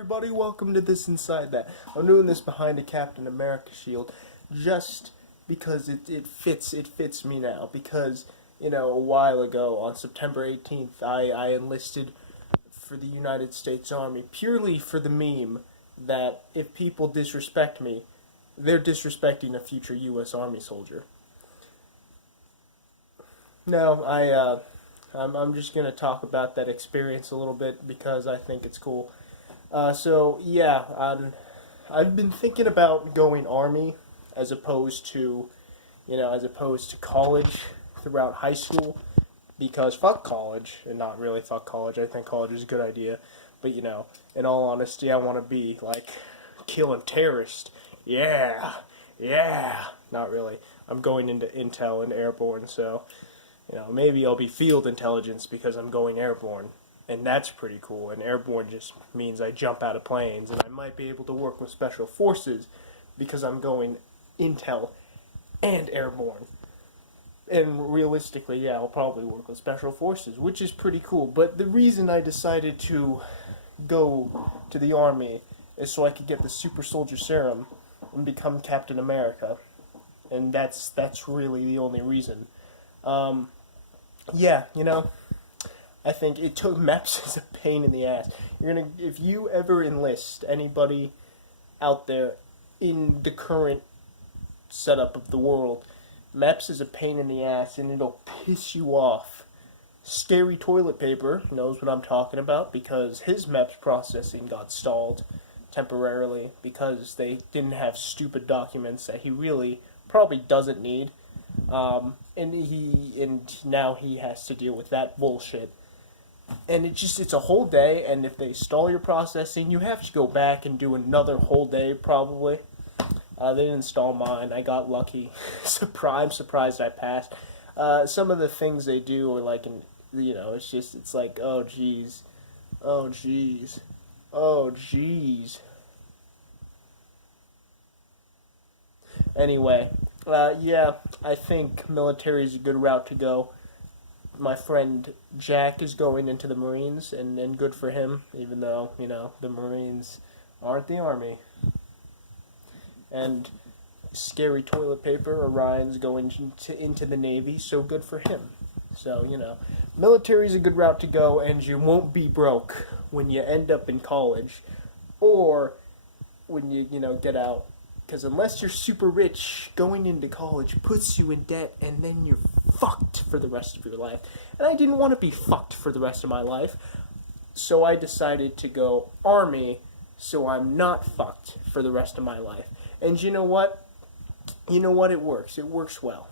everybody, welcome to this Inside That. I'm doing this behind a Captain America shield just because it fits me now. Because, a while ago, on September 18th, I enlisted for the United States Army purely for the meme that if people disrespect me, they're disrespecting a future U.S. Army soldier. No, I'm just going to talk about that experience a little bit because I think it's cool. I've been thinking about going Army as opposed to, college throughout high school because fuck college, and not really fuck college. I think college is a good idea, but in all honesty, I want to be like killing terrorists. Yeah, yeah. Not really. I'm going into intel and airborne, so maybe I'll be field intelligence because I'm going airborne. And that's pretty cool. And airborne just means I jump out of planes. And I might be able to work with special forces because I'm going intel and airborne. And realistically, yeah, I'll probably work with special forces, which is pretty cool. But the reason I decided to go to the Army is so I could get the super soldier serum and become Captain America. And that's really the only reason. Yeah, I think it took MEPS as a pain in the ass. If you ever enlist anybody out there in the current setup of the world, MEPS is a pain in the ass and it'll piss you off. Scary Toilet Paper knows what I'm talking about because his MEPS processing got stalled temporarily because they didn't have stupid documents that he really probably doesn't need. And now he has to deal with that bullshit. And it's a whole day, and if they stall your processing, you have to go back and do another whole day, probably. They didn't stall mine. I got lucky. I'm surprised I passed. Some of the things they do are like, it's like, oh, jeez. Oh, jeez. Oh, jeez. Anyway, I think military is a good route to go. My friend Jack is going into the Marines, and good for him, even though, the Marines aren't the Army. And Scary Toilet Paper, Orion's going into the Navy, so good for him. So, military is a good route to go, and you won't be broke when you end up in college, or when you, get out. Because unless you're super rich, going into college puts you in debt, and then you're fucked for the rest of your life. And I didn't want to be fucked for the rest of my life, so I decided to go Army, so I'm not fucked for the rest of my life. And you know what? It works. It works well.